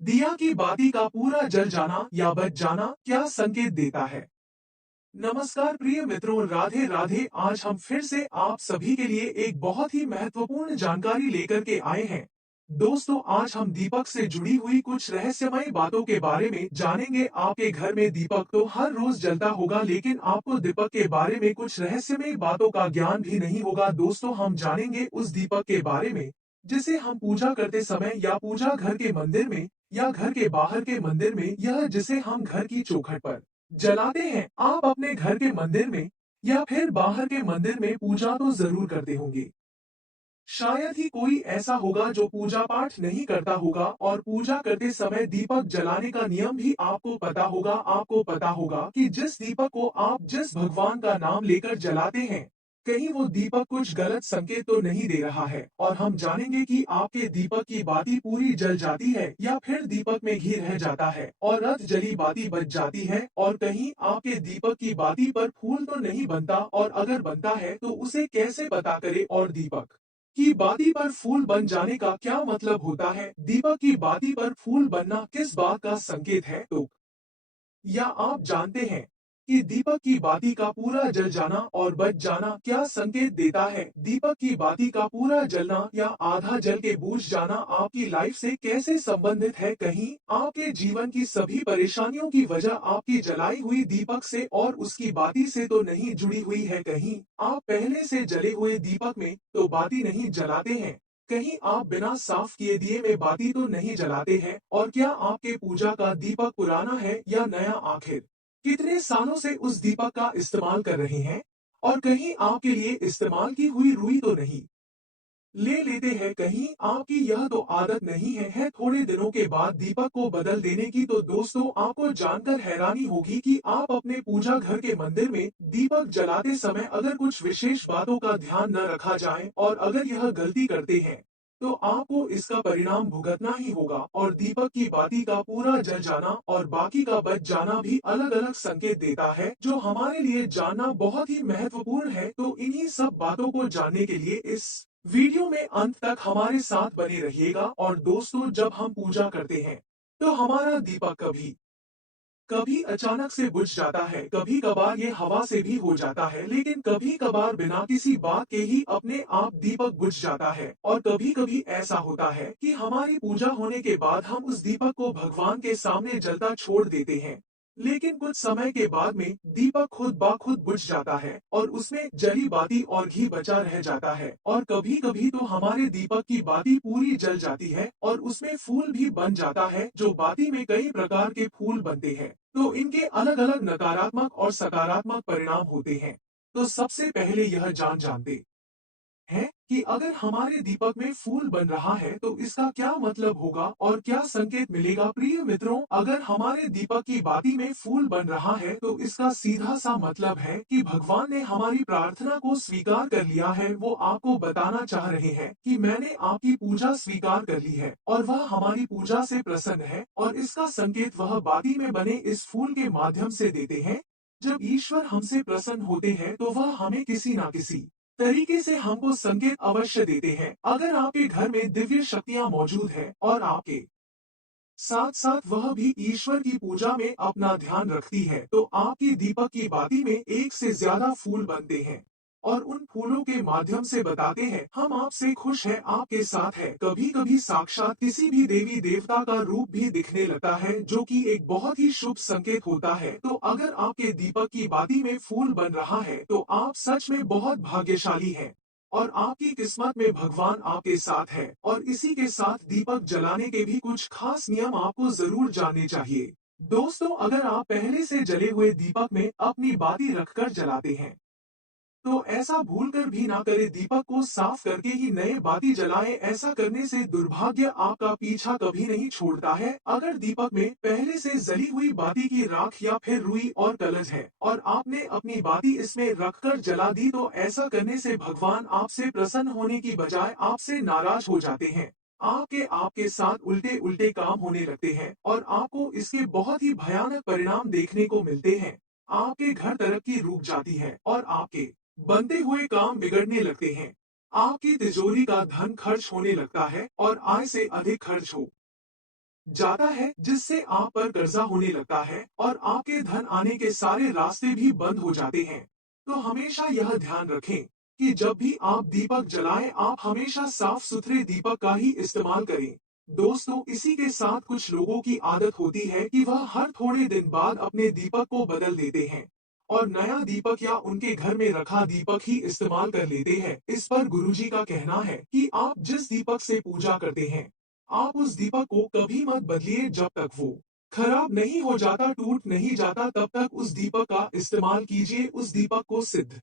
दिया की बाती का पूरा जल जाना या बच जाना क्या संकेत देता है? नमस्कार प्रिय मित्रों, राधे राधे। आज हम फिर से आप सभी के लिए एक बहुत ही महत्वपूर्ण जानकारी लेकर के आए हैं। दोस्तों, आज हम दीपक से जुड़ी हुई कुछ रहस्यमय बातों के बारे में जानेंगे। आपके घर में दीपक तो हर रोज जलता होगा, लेकिन आपको दीपक के बारे में कुछ रहस्यमय बातों का ज्ञान भी नहीं होगा। दोस्तों, हम जानेंगे उस दीपक के बारे में जिसे हम पूजा करते समय या पूजा घर के मंदिर में या घर के बाहर के मंदिर में, यह जिसे हम घर की चौखट पर जलाते हैं। आप अपने घर के मंदिर में या फिर बाहर के मंदिर में पूजा तो जरूर करते होंगे। शायद ही कोई ऐसा होगा जो पूजा पाठ नहीं करता होगा, और पूजा करते समय दीपक जलाने का नियम भी आपको पता होगा। आपको पता होगा कि जिस दीपक को आप जिस भगवान का नाम लेकर जलाते हैं, कहीं वो दीपक कुछ गलत संकेत तो नहीं दे रहा है। और हम जानेंगे कि आपके दीपक की बाती पूरी जल जाती है या फिर दीपक में घी रह जाता है और अध जली बाती बच जाती है, और कहीं आपके दीपक की बाती पर फूल तो नहीं बनता, और अगर बनता है तो उसे कैसे पता करे। और दीपक की बाती पर फूल बन जाने का क्या मतलब होता है? दीपक की बाती पर फूल बनना किस बात का संकेत है? तो या आप जानते हैं कि दीपक की बाती का पूरा जल जाना और बच जाना क्या संकेत देता है? दीपक की बाती का पूरा जलना या आधा जल के बुझ जाना आपकी लाइफ से कैसे संबंधित है? कहीं आपके जीवन की सभी परेशानियों की वजह आपकी जलाई हुई दीपक से और उसकी बाती से तो नहीं जुड़ी हुई है? कहीं आप पहले से जले हुए दीपक में तो बाती नहीं जलाते हैं? कहीं आप बिना साफ किए दिए में बाती तो नहीं जलाते हैं? और क्या आपके पूजा का दीपक पुराना है या नया? आखिर कितने सालों से उस दीपक का इस्तेमाल कर रहे हैं? और कहीं आपके लिए इस्तेमाल की हुई रुई तो नहीं ले लेते हैं? कहीं आपकी यह तो आदत नहीं है थोड़े दिनों के बाद दीपक को बदल देने की? तो दोस्तों, आपको जानकर हैरानी होगी कि आप अपने पूजा घर के मंदिर में दीपक जलाते समय अगर कुछ विशेष बातों का ध्यान न रखा जाए और अगर यह गलती करते हैं, तो आपको इसका परिणाम भुगतना ही होगा। और दीपक की बाती का पूरा जल जाना और बाकी का बच जाना भी अलग अलग संकेत देता है, जो हमारे लिए जानना बहुत ही महत्वपूर्ण है। तो इन्हीं सब बातों को जानने के लिए इस वीडियो में अंत तक हमारे साथ बने रहिएगा। और दोस्तों, जब हम पूजा करते हैं तो हमारा दीपक कभी कभी अचानक से बुझ जाता है, कभी कभार ये हवा से भी हो जाता है, लेकिन कभी कभार बिना किसी बात के ही अपने आप दीपक बुझ जाता है। और कभी कभी ऐसा होता है कि हमारी पूजा होने के बाद हम उस दीपक को भगवान के सामने जलता छोड़ देते हैं, लेकिन कुछ समय के बाद में दीपक खुद ब खुद बुझ जाता है और उसमें जली बाती और घी बचा रह जाता है। और कभी कभी तो हमारे दीपक की बाती पूरी जल जाती है और उसमें फूल भी बन जाता है, जो बाती में कई प्रकार के फूल बनते हैं। तो इनके अलग अलग नकारात्मक और सकारात्मक परिणाम होते हैं। तो सबसे पहले यह जानते है कि अगर हमारे दीपक में फूल बन रहा है तो इसका क्या मतलब होगा और क्या संकेत मिलेगा? प्रिय मित्रों, अगर हमारे दीपक की बाती में फूल बन रहा है तो इसका सीधा सा मतलब है कि भगवान ने हमारी प्रार्थना को स्वीकार कर लिया है। वो आपको बताना चाह रहे हैं कि मैंने आपकी पूजा स्वीकार कर ली है और वह हमारी पूजा से प्रसन्न है। और इसका संकेत वह बाती में बने इस फूल के माध्यम से देते हैं। जब ईश्वर हमसे प्रसन्न होते हैं तो वह हमें किसी ना किसी तरीके से हमको संकेत अवश्य देते हैं। अगर आपके घर में दिव्य शक्तियां मौजूद है और आपके साथ साथ वह भी ईश्वर की पूजा में अपना ध्यान रखती है, तो आपकी दीपक की बाती में एक से ज्यादा फूल बनते हैं और उन फूलों के माध्यम से बताते हैं हम आपसे खुश हैं, आपके साथ है। कभी कभी साक्षात किसी भी देवी देवता का रूप भी दिखने लगता है, जो कि एक बहुत ही शुभ संकेत होता है। तो अगर आपके दीपक की बाती में फूल बन रहा है तो आप सच में बहुत भाग्यशाली हैं और आपकी किस्मत में भगवान आपके साथ है। और इसी के साथ दीपक जलाने के भी कुछ खास नियम आपको जरूर जानने चाहिए। दोस्तों, अगर आप पहले से जले हुए दीपक में अपनी बाती रखकर जलाते हैं तो ऐसा भूलकर भी ना करें। दीपक को साफ करके ही नए बाती जलाएं। ऐसा करने से दुर्भाग्य आपका पीछा कभी नहीं छोड़ता है। अगर दीपक में पहले से जली हुई बाती की राख या फिर रुई और कलश है और आपने अपनी बाती इसमें रखकर जला दी, तो ऐसा करने से भगवान आपसे प्रसन्न होने की बजाय आपसे नाराज हो जाते हैं। आपके आपके साथ उल्टे उल्टे काम होने लगते हैं और आपको इसके बहुत ही भयानक परिणाम देखने को मिलते हैं। आपके घर तरक्की रुक जाती है और आपके बनते हुए काम बिगड़ने लगते हैं। आपकी तिजोरी का धन खर्च होने लगता है और आय से अधिक खर्च हो जाता है, जिससे आप पर कर्जा होने लगता है और आपके धन आने के सारे रास्ते भी बंद हो जाते हैं। तो हमेशा यह ध्यान रखें कि जब भी आप दीपक जलाएं, आप हमेशा साफ सुथरे दीपक का ही इस्तेमाल करें। दोस्तों, इसी के साथ कुछ लोगों की आदत होती है कि वह हर थोड़े दिन बाद अपने दीपक को बदल देते हैं और नया दीपक या उनके घर में रखा दीपक ही इस्तेमाल कर लेते हैं। इस पर गुरुजी का कहना है कि आप जिस दीपक से पूजा करते हैं, आप उस दीपक को कभी मत बदलिए जब तक वो खराब नहीं हो जाता, टूट नहीं जाता। तब तक उस दीपक का इस्तेमाल कीजिए, उस दीपक को सिद्ध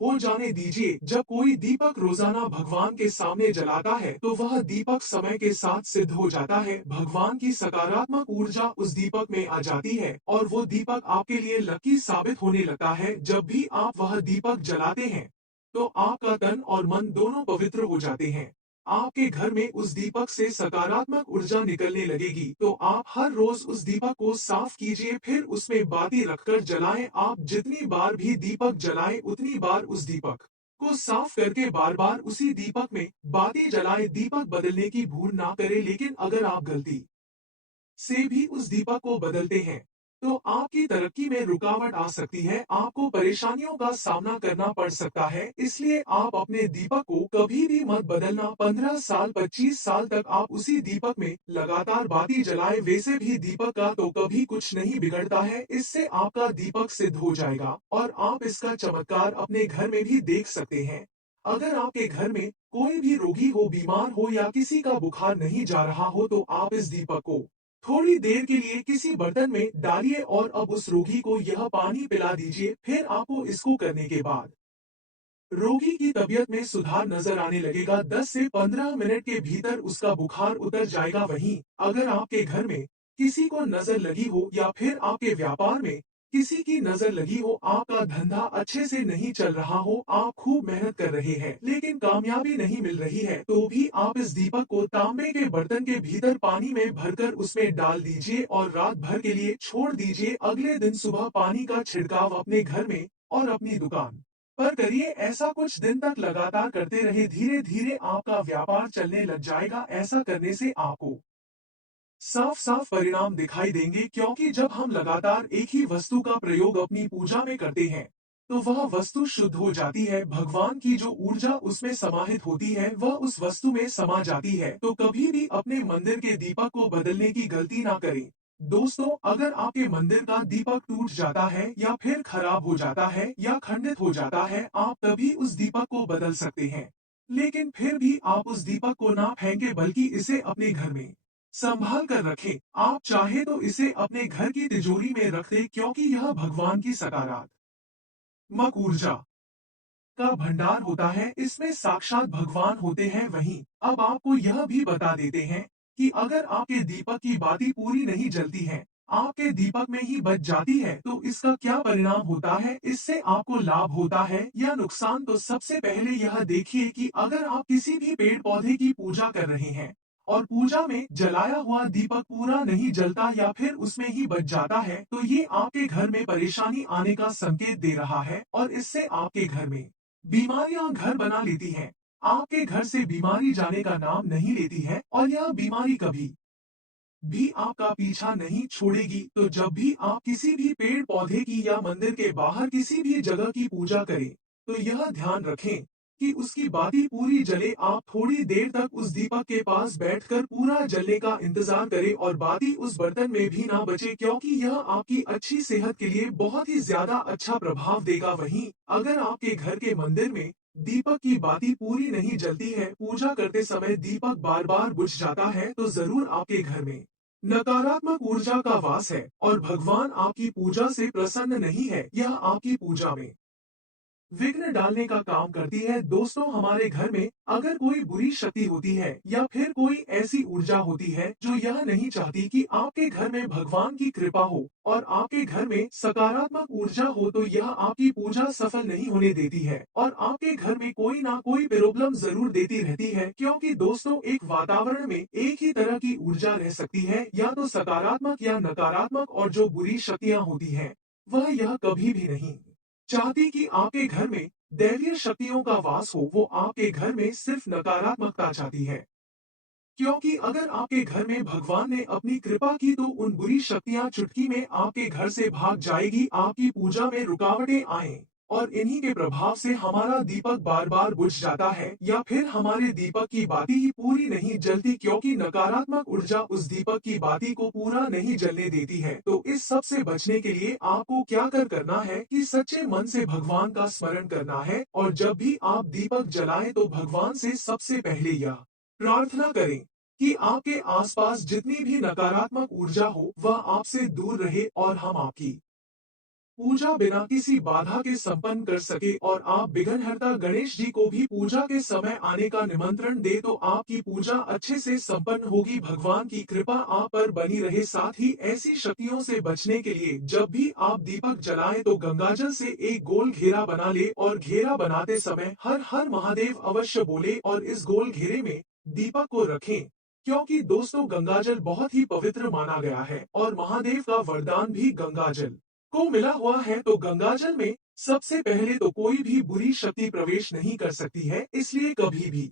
हो जाने दीजिए। जब कोई दीपक रोजाना भगवान के सामने जलाता है तो वह दीपक समय के साथ सिद्ध हो जाता है। भगवान की सकारात्मक ऊर्जा उस दीपक में आ जाती है और वो दीपक आपके लिए लकी साबित होने लगता है। जब भी आप वह दीपक जलाते हैं तो आपका तन और मन दोनों पवित्र हो जाते हैं। आपके घर में उस दीपक से सकारात्मक ऊर्जा निकलने लगेगी। तो आप हर रोज उस दीपक को साफ कीजिए, फिर उसमें बाती रखकर जलाएं। आप जितनी बार भी दीपक जलाएं, उतनी बार उस दीपक को साफ करके बार बार उसी दीपक में बाती जलाएं। दीपक बदलने की भूल ना करें, लेकिन अगर आप गलती से भी उस दीपक को बदलते हैं तो आपकी तरक्की में रुकावट आ सकती है, आपको परेशानियों का सामना करना पड़ सकता है। इसलिए आप अपने दीपक को कभी भी मत बदलना। 15 साल 25 साल तक आप उसी दीपक में लगातार बाती जलाए, वैसे भी दीपक का तो कभी कुछ नहीं बिगड़ता है। इससे आपका दीपक सिद्ध हो जाएगा और आप इसका चमत्कार अपने घर में भी देख सकते हैं। अगर आपके घर में कोई भी रोगी हो, बीमार हो या किसी का बुखार नहीं जा रहा हो तो आप इस दीपक को थोड़ी देर के लिए किसी बर्तन में डालिए और अब उस रोगी को यह पानी पिला दीजिए। फिर आपको इसको करने के बाद रोगी की तबीयत में सुधार नजर आने लगेगा। 10 से 15 मिनट के भीतर उसका बुखार उतर जाएगा। वहीं अगर आपके घर में किसी को नजर लगी हो या फिर आपके व्यापार में किसी की नजर लगी हो, आपका धंधा अच्छे से नहीं चल रहा हो, आप खूब मेहनत कर रहे हैं लेकिन कामयाबी नहीं मिल रही है, तो भी आप इस दीपक को तांबे के बर्तन के भीतर पानी में भरकर उसमें डाल दीजिए और रात भर के लिए छोड़ दीजिए। अगले दिन सुबह पानी का छिड़काव अपने घर में और अपनी दुकान पर करिए। ऐसा कुछ दिन तक लगातार करते रहे, धीरे धीरे आपका व्यापार चलने लग जाएगा। ऐसा करने से आपको साफ साफ परिणाम दिखाई देंगे, क्योंकि जब हम लगातार एक ही वस्तु का प्रयोग अपनी पूजा में करते हैं तो वह वस्तु शुद्ध हो जाती है। भगवान की जो ऊर्जा उसमें समाहित होती है वह उस वस्तु में समा जाती है। तो कभी भी अपने मंदिर के दीपक को बदलने की गलती ना करें। दोस्तों, अगर आपके मंदिर का दीपक टूट जाता है या फिर खराब हो जाता है या खंडित हो जाता है, आप तभी उस दीपक को बदल सकते हैं। लेकिन फिर भी आप उस दीपक को ना फेंके, बल्कि इसे अपने घर में संभाल कर रखें। आप चाहे तो इसे अपने घर की तिजोरी में रख दें, क्योंकि यह भगवान की सकारात्मक ऊर्जा का भंडार होता है। इसमें साक्षात भगवान होते हैं। वहीं अब आपको यह भी बता देते हैं कि अगर आपके दीपक की बाती पूरी नहीं जलती है, आपके दीपक में ही बच जाती है, तो इसका क्या परिणाम होता है, इससे आपको लाभ होता है या नुकसान। तो सबसे पहले यह देखिए कि अगर आप किसी भी पेड़ पौधे की पूजा कर रहे हैं और पूजा में जलाया हुआ दीपक पूरा नहीं जलता या फिर उसमें ही बच जाता है, तो ये आपके घर में परेशानी आने का संकेत दे रहा है और इससे आपके घर में बीमारियां घर बना लेती हैं। आपके घर से बीमारी जाने का नाम नहीं लेती है और यह बीमारी कभी भी आपका पीछा नहीं छोड़ेगी। तो जब भी आप किसी भी पेड़ पौधे की या मंदिर के बाहर किसी भी जगह की पूजा करें, तो यह ध्यान रखें कि उसकी बाती पूरी जले। आप थोड़ी देर तक उस दीपक के पास बैठकर पूरा जलने का इंतजार करें और बाती उस बर्तन में भी ना बचे, क्योंकि यह आपकी अच्छी सेहत के लिए बहुत ही ज्यादा अच्छा प्रभाव देगा। वहीं अगर आपके घर के मंदिर में दीपक की बाती पूरी नहीं जलती है, पूजा करते समय दीपक बार बार बुझ जाता है, तो जरूर आपके घर में नकारात्मक ऊर्जा का वास है और भगवान आपकी पूजा से प्रसन्न नहीं है। यह आपकी पूजा में विघ्न डालने का काम करती है। दोस्तों, हमारे घर में अगर कोई बुरी शक्ति होती है या फिर कोई ऐसी ऊर्जा होती है जो यह नहीं चाहती कि आपके घर में भगवान की कृपा हो और आपके घर में सकारात्मक ऊर्जा हो, तो यह आपकी पूजा सफल नहीं होने देती है और आपके घर में कोई ना कोई प्रॉब्लम जरूर देती रहती है। क्योंकि दोस्तों, एक वातावरण में एक ही तरह की ऊर्जा रह सकती है, या तो सकारात्मक या नकारात्मक, और जो बुरी शक्तियां होती हैं वह यह कभी भी नहीं चाहती कि आपके घर में दैवीय शक्तियों का वास हो। वो आपके घर में सिर्फ नकारात्मकता चाहती है। क्योंकि अगर आपके घर में भगवान ने अपनी कृपा की तो उन बुरी शक्तियां चुटकी में आपके घर से भाग जाएगी, आपकी पूजा में रुकावटें आए और इन्हीं के प्रभाव से हमारा दीपक बार बार बुझ जाता है या फिर हमारे दीपक की बाती ही पूरी नहीं जलती, क्योंकि नकारात्मक ऊर्जा उस दीपक की बाती को पूरा नहीं जलने देती है। तो इस सब से बचने के लिए आपको क्या करना है कि सच्चे मन से भगवान का स्मरण करना है और जब भी आप दीपक जलाएं तो भगवान से सबसे पहले यह प्रार्थना करें कि आपके आसपास जितनी भी नकारात्मक ऊर्जा हो वह आपसे दूर रहे और हम आपकी पूजा बिना किसी बाधा के संपन्न कर सके और आप विघ्नहर्ता गणेश जी को भी पूजा के समय आने का निमंत्रण दे तो आपकी पूजा अच्छे से संपन्न होगी। भगवान की कृपा आप पर बनी रहे। साथ ही ऐसी शक्तियों से बचने के लिए जब भी आप दीपक जलाएं तो गंगाजल से एक गोल घेरा बना ले और घेरा बनाते समय हर हर महादेव अवश्य बोले और इस गोल घेरे में दीपक को रखें, क्योंकि दोस्तों गंगाजल बहुत ही पवित्र माना गया है और महादेव का वरदान भी गंगाजल को मिला हुआ है। तो गंगाजल में सबसे पहले तो कोई भी बुरी शक्ति प्रवेश नहीं कर सकती है, इसलिए कभी भी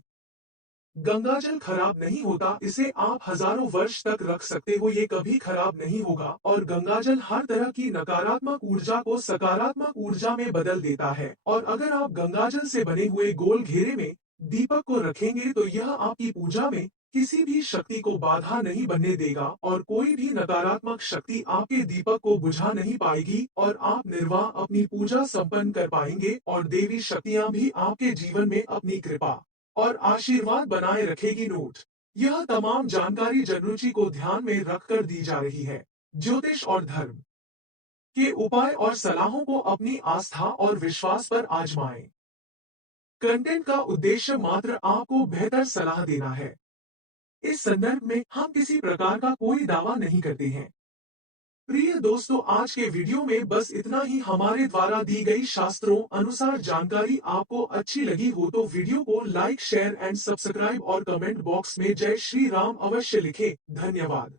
गंगाजल खराब नहीं होता। इसे आप हजारों वर्ष तक रख सकते हो, ये कभी खराब नहीं होगा और गंगाजल हर तरह की नकारात्मक ऊर्जा को सकारात्मक ऊर्जा में बदल देता है। और अगर आप गंगाजल से बने हुए गोल घेरे में दीपक को रखेंगे तो यह आपकी पूजा में किसी भी शक्ति को बाधा नहीं बनने देगा और कोई भी नकारात्मक शक्ति आपके दीपक को बुझा नहीं पाएगी और आप निर्वाह अपनी पूजा संपन्न कर पाएंगे और देवी शक्तियां भी आपके जीवन में अपनी कृपा और आशीर्वाद बनाए रखेगी। नोट: यह तमाम जानकारी जनरुचि को ध्यान में रखकर दी जा रही है। ज्योतिष और धर्म के उपाय और सलाहों को अपनी आस्था और विश्वास पर आजमाएं। कंटेंट का उद्देश्य मात्र आपको बेहतर सलाह देना है। इस संदर्भ में हम किसी प्रकार का कोई दावा नहीं करते हैं। प्रिय दोस्तों, आज के वीडियो में बस इतना ही। हमारे द्वारा दी गई शास्त्रों अनुसार जानकारी आपको अच्छी लगी हो तो वीडियो को लाइक, शेयर एंड सब्सक्राइब और कमेंट बॉक्स में जय श्री राम अवश्य लिखें। धन्यवाद।